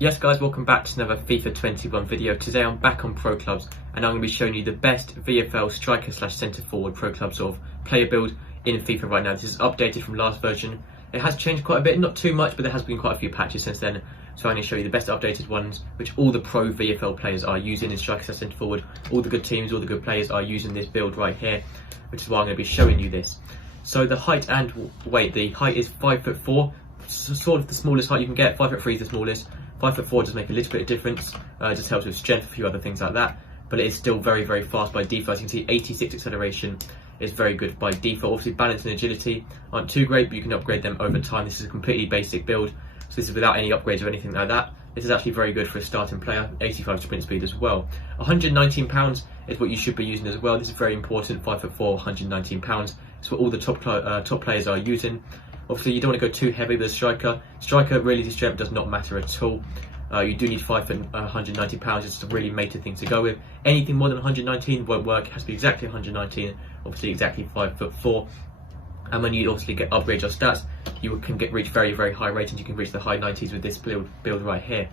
Yes guys, welcome back to another FIFA 21 video. Today I'm back on Pro Clubs and I'm going to be showing you the best VFL striker slash centre forward Pro Club sort of player build in FIFA right now. This is updated from last version. It has changed quite a bit, not too much, but there has been quite a few patches since then. So I'm going to show you the best updated ones, which all the pro VFL players are using in striker slash centre forward. All the good teams, all the good players are using this build right here, which is why I'm going to be showing you this. So the height and weight, the height is 5'4", sort of the smallest height you can get. 5'3" is the smallest. 5'4" does make a little bit of difference, just helps with strength, a few other things like that, but it is still very, very fast by default. As you can see, 86 acceleration is very good by default. Obviously, balance and agility aren't too great, but you can upgrade them over time. This is a completely basic build, so this is without any upgrades or anything like that. This is actually very good for a starting player. 85 sprint speed as well. £119 is what you should be using as well. This is very important. 5'4", £119. It's what all the top players are using. Obviously, you don't want to go too heavy with a striker. Striker, really, the strength does not matter at all. You do need 190 pounds. It's a really major thing to go with. Anything more than 119 won't work. It has to be exactly 119. Obviously, exactly 5'4". And when you obviously upgrade your stats, you can reach very, very high ratings. You can reach the high 90s with this build right here.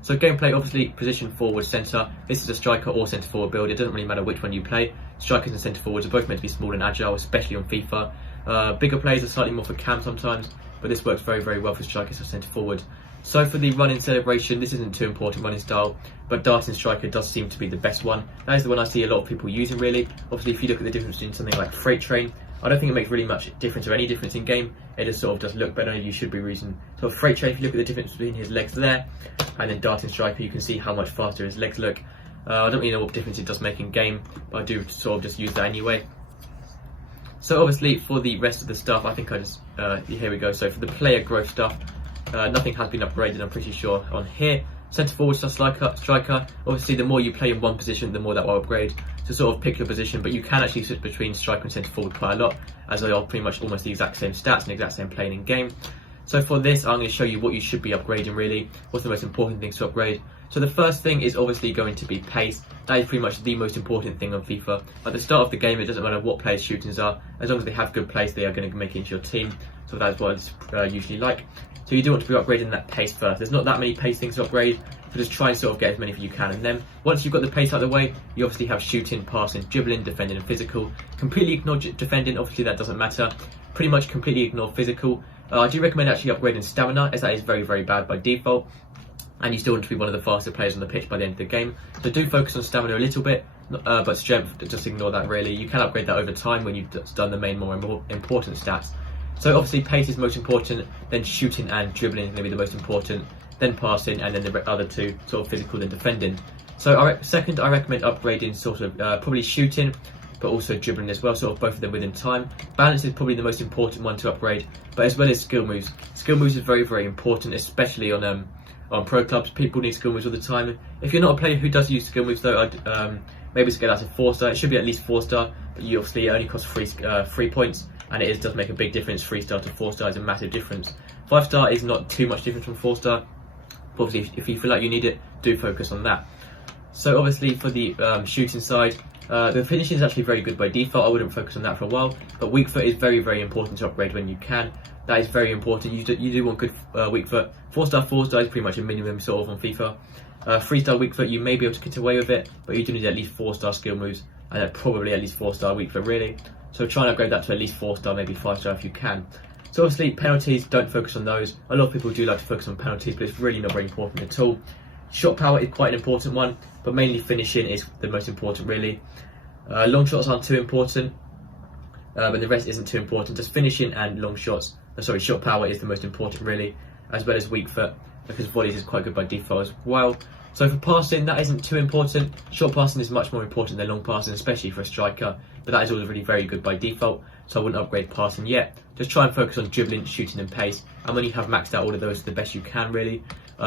So gameplay, obviously, position forward, centre. This is a striker or centre forward build. It doesn't really matter which one you play. Strikers and centre forwards are both meant to be small and agile, especially on FIFA. Bigger players are slightly more for cam sometimes, but this works very, very well for strikers or centre forward. So for the running celebration, this isn't too important, running style, but darting striker does seem to be the best one. That is the one I see a lot of people using, really. Obviously, if you look at the difference between something like Freight Train, I don't think it makes really much difference or any difference in game. It just sort of does look better. You should be using so Freight Train. If you look at the difference between his legs there and then darting striker, you can see how much faster his legs look. I don't really know what difference it does make in game, but I do sort of just use that anyway. So obviously for the rest of the stuff, I think I just, here we go. So for the player growth stuff, nothing has been upgraded, I'm pretty sure, on here. Centre forward slash striker, obviously the more you play in one position, the more that will upgrade. To sort of pick your position, but you can actually switch between striker and centre forward quite a lot, as they are pretty much almost the exact same stats and the exact same playing in game. So for this, I'm going to show you what you should be upgrading really, what's the most important things to upgrade. So the first thing is obviously going to be pace. That is pretty much the most important thing on FIFA. At the start of the game, it doesn't matter what players' shootings are, as long as they have good pace, they are going to make it into your team. So that's what it's usually like. So you do want to be upgrading that pace first. There's not that many pace things to upgrade, so just try and sort of get as many as you can. And then once you've got the pace out of the way, you obviously have shooting, passing, dribbling, defending and physical. Completely ignore defending, obviously that doesn't matter. Pretty much completely ignore physical. I do recommend actually upgrading stamina, as that is very, very bad by default. And you still want to be one of the faster players on the pitch by the end of the game. So do focus on stamina a little bit, but strength, just ignore that really. You can upgrade that over time when you've done the main more important stats. So obviously pace is most important, then shooting and dribbling is going to be the most important, then passing, and then the other two, sort of physical and defending. So second, I recommend upgrading sort of probably shooting, but also dribbling as well, sort of both of them within time. Balance is probably the most important one to upgrade, but as well as skill moves. Skill moves is very, very important, especially on pro clubs. People need skill moves all the time. If you're not a player who does use skill moves though, I'd maybe scale out to 4-star. It should be at least 4-star, but you obviously it only costs 3 points, and it does make a big difference. 3-star to 4-star is a massive difference. 5-star is not too much different from 4-star, but obviously if you feel like you need it, do focus on that. So obviously for the shooting side, the finishing is actually very good by default. I wouldn't focus on that for a while, but weak foot is very, very important to upgrade when you can. That is very important. You do want good weak foot. 4-star is pretty much a minimum sort of on FIFA. 3-star weak foot, you may be able to get away with it, but you do need at least 4-star skill moves, and probably at least 4-star weak foot really. So try and upgrade that to at least 4-star, maybe 5-star if you can. So obviously penalties, don't focus on those. A lot of people do like to focus on penalties, but it's really not very important at all. Shot power is quite an important one, but mainly finishing is the most important really. Long shots aren't too important, but the rest isn't too important. Just finishing and long shots. Shot power is the most important really, as well as weak foot, because volleys is quite good by default as well. So for passing, that isn't too important. Short passing is much more important than long passing, especially for a striker, but that is already very good by default, so I wouldn't upgrade passing yet. Just try and focus on dribbling, shooting and pace, and when you have maxed out all of those the best you can really,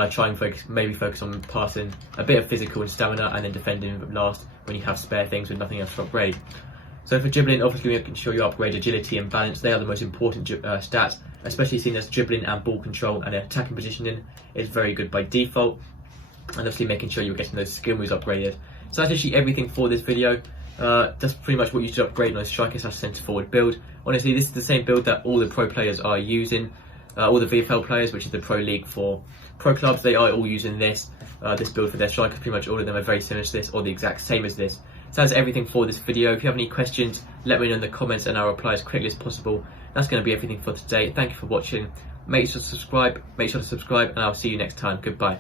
try and focus on passing, a bit of physical and stamina, and then defending last when you have spare things with nothing else to upgrade. So for dribbling, obviously making sure you upgrade agility and balance. They are the most important stats, especially seeing as dribbling and ball control and attacking positioning is very good by default. And obviously making sure you're getting those skill moves upgraded. So that's actually everything for this video. That's pretty much what you should upgrade on a striker slash centre forward build. Honestly, this is the same build that all the pro players are using. All the VFL players, which is the pro league for Pro clubs, they are all using this build for their strikers. Pretty much all of them are very similar to this, or the exact same as this. So that's everything for this video. If you have any questions, let me know in the comments and I'll reply as quickly as possible. That's going to be everything for today. Thank you for watching. Make sure to subscribe, and I'll see you next time. Goodbye.